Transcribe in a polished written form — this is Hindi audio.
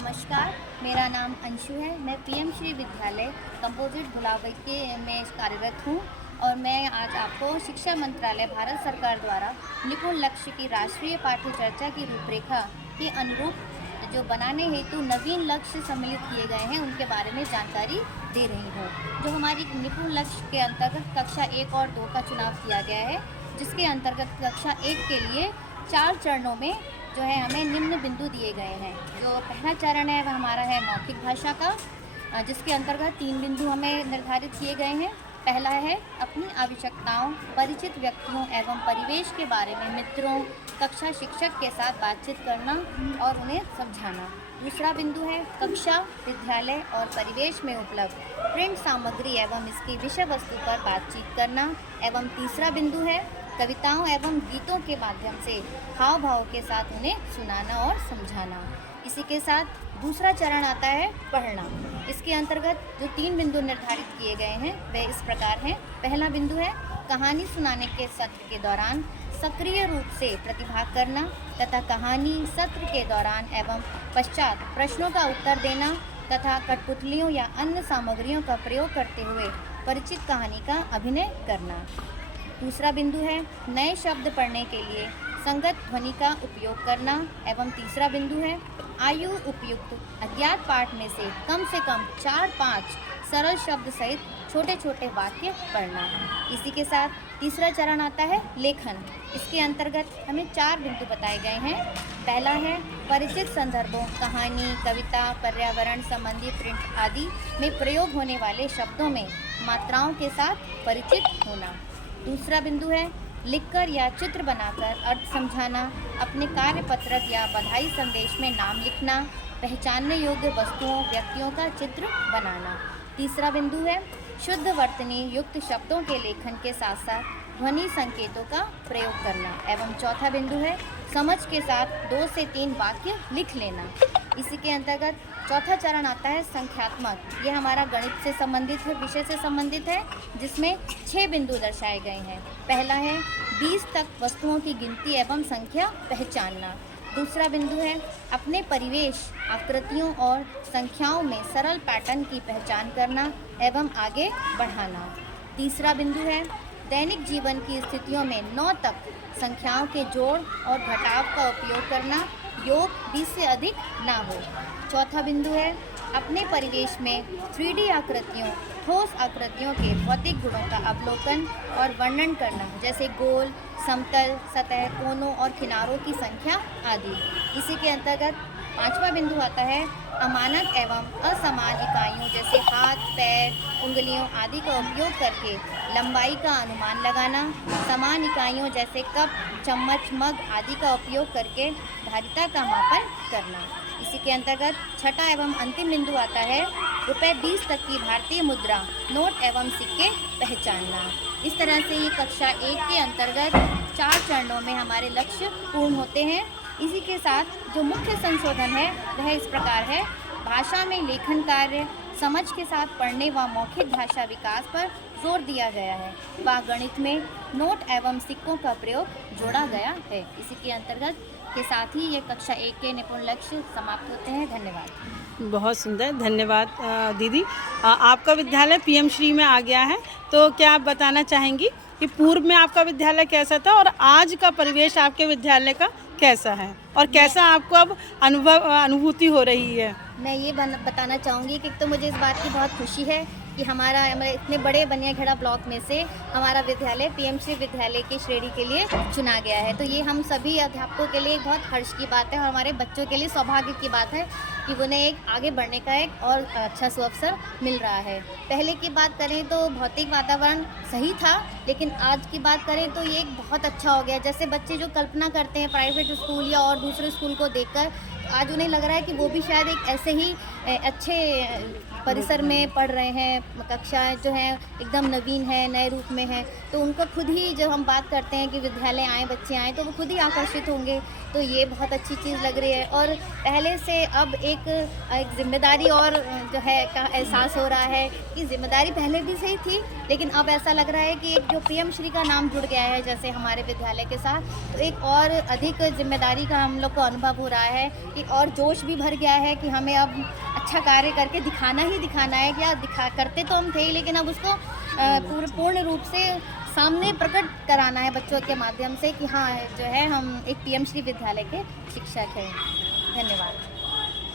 नमस्कार, मेरा नाम अंशु है। मैं पीएम श्री विद्यालय कंपोजिट भुलावई के में कार्यरत हूँ और मैं आज आपको शिक्षा मंत्रालय भारत सरकार द्वारा निपुण लक्ष्य की राष्ट्रीय पाठ्य चर्चा की रूपरेखा के अनुरूप जो बनाने हेतु नवीन लक्ष्य सम्मिलित किए गए हैं उनके बारे में जानकारी दे रही हूँ। जो हमारी निपुण लक्ष्य के अंतर्गत कक्षा 1 और 2 का चुनाव किया गया है, जिसके अंतर्गत कक्षा 1 के लिए 4 चरणों में जो है हमें निम्न बिंदु दिए गए हैं। जो पहला चरण है वह हमारा है मौखिक भाषा का, जिसके अंतर्गत 3 बिंदु हमें निर्धारित किए गए हैं। पहला है अपनी आवश्यकताओं, परिचित व्यक्तियों एवं परिवेश के बारे में मित्रों, कक्षा शिक्षक के साथ बातचीत करना और उन्हें समझाना। दूसरा बिंदु है कक्षा, विद्यालय और परिवेश में उपलब्ध प्रिंट सामग्री एवं इसकी विषय वस्तु पर बातचीत करना। एवं तीसरा बिंदु है कविताओं एवं गीतों के माध्यम से हाव भाव के साथ उन्हें सुनाना और समझाना। इसी के साथ दूसरा चरण आता है पढ़ना। इसके अंतर्गत जो 3 बिंदु निर्धारित किए गए हैं वे इस प्रकार हैं। पहला बिंदु है कहानी सुनाने के सत्र के दौरान सक्रिय रूप से प्रतिभाग करना तथा कहानी सत्र के दौरान एवं पश्चात प्रश्नों का उत्तर देना तथा कठपुतलियों या अन्य सामग्रियों का प्रयोग करते हुए परिचित कहानी का अभिनय करना। दूसरा बिंदु है नए शब्द पढ़ने के लिए संगत ध्वनि का उपयोग करना। एवं तीसरा बिंदु है आयु उपयुक्त अज्ञात पाठ में से कम 4-5 सरल शब्द सहित छोटे छोटे वाक्य पढ़ना। इसी के साथ तीसरा चरण आता है लेखन। इसके अंतर्गत हमें 4 बिंदु बताए गए हैं। पहला है परिचित संदर्भों, कहानी, कविता, पर्यावरण संबंधी प्रिंट आदि में प्रयोग होने वाले शब्दों में मात्राओं के साथ परिचित होना। दूसरा बिंदु है लिखकर या चित्र बनाकर अर्थ समझाना, अपने कार्य पत्रक या बधाई संदेश में नाम लिखना, पहचानने योग्य वस्तुओं, व्यक्तियों का चित्र बनाना। तीसरा बिंदु है शुद्ध वर्तनी युक्त शब्दों के लेखन के साथ साथ ध्वनि संकेतों का प्रयोग करना। एवं चौथा बिंदु है समझ के साथ 2 से 3 वाक्य लिख लेना। इसी के अंतर्गत चौथा चरण आता है संख्यात्मक। यह हमारा गणित से संबंधित है, विषय से संबंधित है, जिसमें 6 बिंदु दर्शाए गए हैं। पहला है 20 तक वस्तुओं की गिनती एवं संख्या पहचानना। दूसरा बिंदु है अपने परिवेश, आकृतियों और संख्याओं में सरल पैटर्न की पहचान करना एवं आगे बढ़ाना। तीसरा बिंदु है दैनिक जीवन की स्थितियों में 9 तक संख्याओं के जोड़ और घटाव का उपयोग करना, योग 20 से अधिक ना हो। चौथा बिंदु है अपने परिवेश में 3D आकृतियों, ठोस आकृतियों के भौतिक गुणों का अवलोकन और वर्णन करना, जैसे गोल, समतल, सतह, कोनों और किनारों की संख्या आदि। इसी के अंतर्गत 5वां बिंदु आता है अमानक एवं असमान इकाइयों जैसे हाथ, पैर, उंगलियों आदि का उपयोग करके लंबाई का अनुमान लगाना, समान इकाइयों जैसे कप, चम्मच, मग आदि का उपयोग करके धारिता का मापन करना। इसी के अंतर्गत छठा एवं अंतिम बिंदु आता है रुपये 20 तक की भारतीय मुद्रा, नोट एवं सिक्के पहचानना। इस तरह से ये कक्षा 1 के अंतर्गत 4 चरणों में हमारे लक्ष्य पूर्ण होते हैं। इसी के साथ जो मुख्य संशोधन है वह इस प्रकार है। भाषा में लेखन कार्य, समझ के साथ पढ़ने व मौखिक भाषा विकास पर जोर दिया गया है व गणित में नोट एवं सिक्कों का प्रयोग जोड़ा गया है। इसी के अंतर्गत के साथ ही ये कक्षा 1 के निपुण लक्ष्य समाप्त होते हैं। धन्यवाद। बहुत सुंदर, धन्यवाद दीदी। आपका विद्यालय पीएम श्री में आ गया है, तो क्या आप बताना चाहेंगी कि पूर्व में आपका विद्यालय कैसा था और आज का परिवेश आपके विद्यालय का कैसा है और कैसा आपको अब अनुभूति हो रही है? मैं ये बताना चाहूँगी कि तो मुझे इस बात की बहुत खुशी है कि हमारे इतने बड़े बनियाखेड़ा ब्लॉक में से हमारा विद्यालय पीएम श्री विद्यालय की श्रेणी के लिए चुना गया है। तो ये हम सभी अध्यापकों के लिए बहुत हर्ष की बात है और हमारे बच्चों के लिए सौभाग्य की बात है कि उन्हें एक आगे बढ़ने का एक और अच्छा सुअवसर मिल रहा है। पहले की बात करें तो भौतिक वातावरण सही था, लेकिन आज की बात करें तो ये एक बहुत अच्छा हो गया। जैसे बच्चे जो कल्पना करते हैं प्राइवेट स्कूल या और दूसरे स्कूल को देखकर, आज उन्हें लग रहा है कि वो भी शायद एक ऐसे ही अच्छे परिसर में पढ़ रहे हैं, कक्षाएं जो हैं एकदम नवीन है, नए रूप में है, तो उनको खुद ही जब हम बात करते हैं कि विद्यालय आएँ, बच्चे आएँ, तो वो खुद ही आकर्षित होंगे। तो ये बहुत अच्छी चीज़ लग रही है और पहले से अब एक ज़िम्मेदारी और जो है का एहसास हो रहा है कि ज़िम्मेदारी पहले भी सही थी, लेकिन अब ऐसा लग रहा है कि एक जो पीएम श्री का नाम जुड़ गया है जैसे हमारे विद्यालय के साथ, तो एक और अधिक ज़िम्मेदारी का हम लोग को अनुभव हो रहा है कि और जोश भी भर गया है कि हमें अब अच्छा कार्य करके दिखाना ही दिखाना है। क्या करते तो हम थे ही, लेकिन अब उसको पूर्ण रूप से सामने प्रकट कराना है बच्चों के माध्यम से कि हाँ जो है हम एक पीएम श्री विद्यालय के शिक्षक हैं। धन्यवाद।